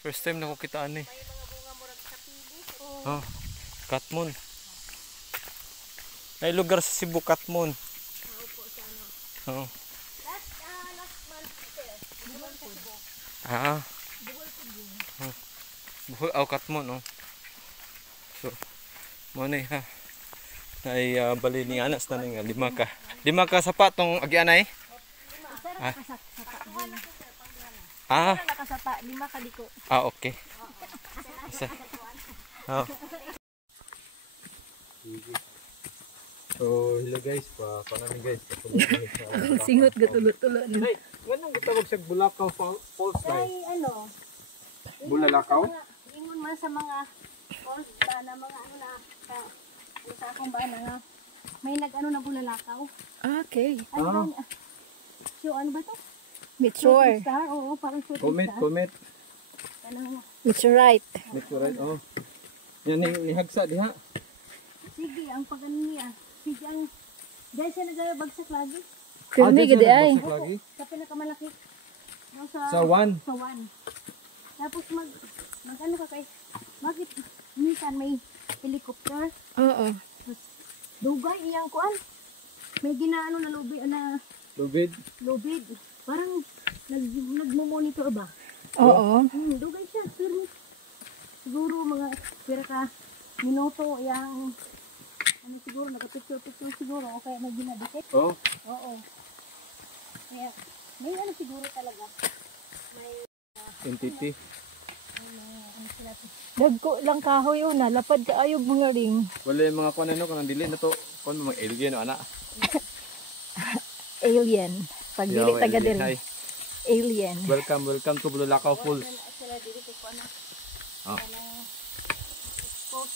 First time na ko kitaan eh. May mga bunga murag kapili. Oh, Katmon. May lugar sa Cebu, Katmon. Opo sa ano. Oh. Last month sir. Buwan sa Cebu. Ah. Buwan sa Cebu. Oh. Buhol aw Katmon oh. So, mo ni ha. Ay bali ni anas na nga 5 ka. 5 ka sapa tong agianay. Ah. Ah. Nakasapa 5 ka liko. Ah, okay. Oh. So, hello guys, namin guys. Singot gatulot-tulot. Ay, ganun gitawag siya Bulakaw Falls Ay guys. ano? Bulalakaw? Ingon man sa mga falls ba na mga ano na sa akong ba na may nag-ano na bulalakaw. Okay. Ano ba? So ano ba to? Meteor. Star? Oo, parang shooting Comet, star. comet. Ano? Meteorite. Meteorite, oh. Yan ni hagsa diha. Sige, ang pag-ano niya. Sige, ang dahil siya nagbagsak lagi. Pirmi gede ay. Bagsak lagi. Sa pinakamalaki. No, Sa 1. Sa 1. Tapos mag ano ka kay, bakit minsan may helicopter? Oo. Dugay iyang kuan. May ginaano na Lubid. lubid. Parang nagmo-monitor ba? Oo. Dugay siya. Pero siguro mga pira ka minuto yang ano siguro nagpicture siguro o kaya may ginadikit. Oh. Oo. Kaya may ano siguro talaga. May Entity. ano sila to. Dagko lang kahoy una, lapad ka ayog mga ring. Wala yung mga kuan ano kanang dili na to. Kuan mga alien o ana. Alien. Pag dili Yawa, taga alien. diri. Hi. Alien. Welcome to Bulalakaw Falls. Sila dili ko ano. Ah.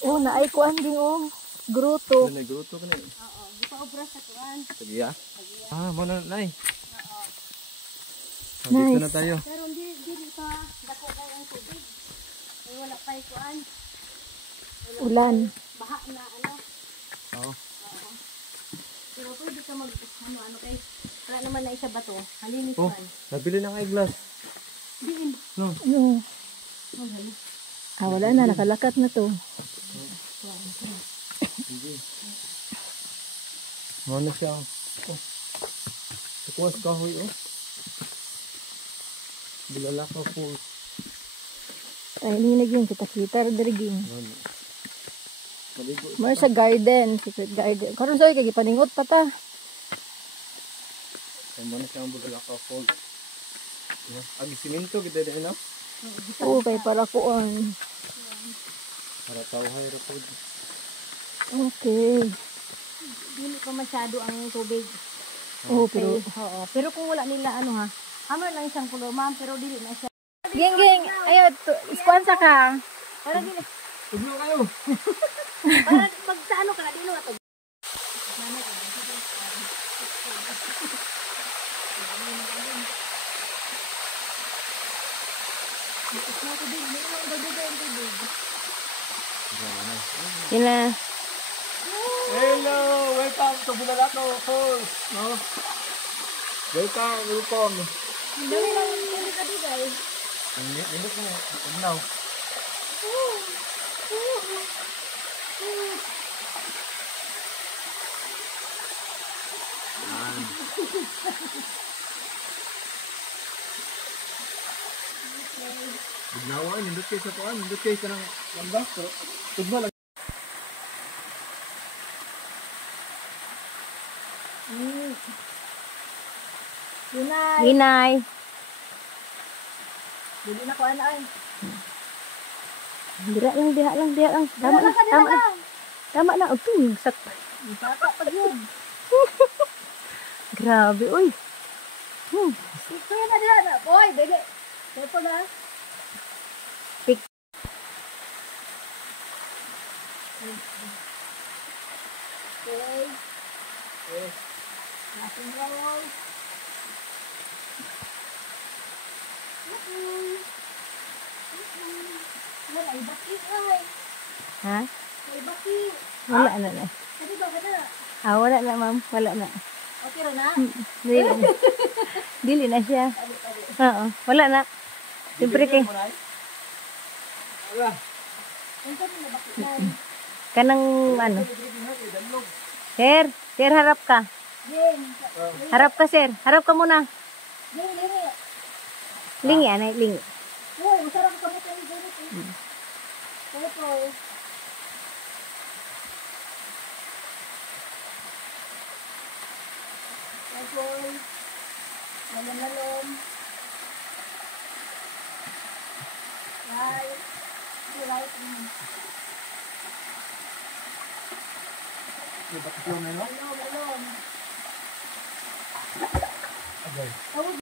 Oh, naay kuan din oh. Gruto. May gruto ka na eh. Oo, di pa obra sa kuan. Sige ah. Ah, mo na nay. Oo. Dito na tayo. Pero hindi pa dako kay ang tubig. Ay wala pa kuan. Ulan. Baha na ano. Oo. Oo. Pero pwede ka mag ano kay wala naman na isa bato. Halinis Oh, man. nabili ng eyeglass. Diin. No. No. Oh, hali. Ah, wala na nakalakat na to. Sige. Mo na siya. Oh. Tukuas kahoy oh. Bulalakaw Falls. Ay linag yung kita-kita diri ging. Ano? Maligo. Mo sa garden, secret garden. Karon sa kay gipaningot pa ta. Ay mo na siya ang Bulalakaw Falls. Agi simento gid diri na. Oo, kay para kuan. Para tawhay ra pod. Okay. Dili pa masyado ang tubig. Oh, pero Oo, pero kung wala nila ano ha. Hammer lang siyang pulo, ma'am, pero dili na siya. Ging ging, ayo, sponsor ka. Para dili. Uglo kayo. Para pag sa ano ka na dilo ato. Sila. Hello, welcome to Bulalakaw Falls. No? Welcome. Dili lang dili ka digay. Ini ko now. Bignawan, nindot kayo sa kuan, nindot kayo sa ng lambas. Tugma lang. Hinay. Dili na ko ano ay. Dira lang. Tama na. Tama na. Okay, sak. Bata pag yun. Grabe, uy. Ito yun na dila na. Boy, dili. Tepo na. Pik. Okay. Nothing wrong. Wala, ibaki ay. Ha? Ibaki. Wala na. Sabi ba ka na? Ah, wala na, ma'am. Wala na. Okay rin na? Dili na. Dili na siya. Oo, wala na. Siyempre kay. Kanang ano? Sir, sir harap ka. Harap ka sir. Harap ka muna. Lingi, anay, lingi. Masarap ka mo tayo dito. Purple. Purple. Lalom-lalom. Right. Right. Lalom-lalom.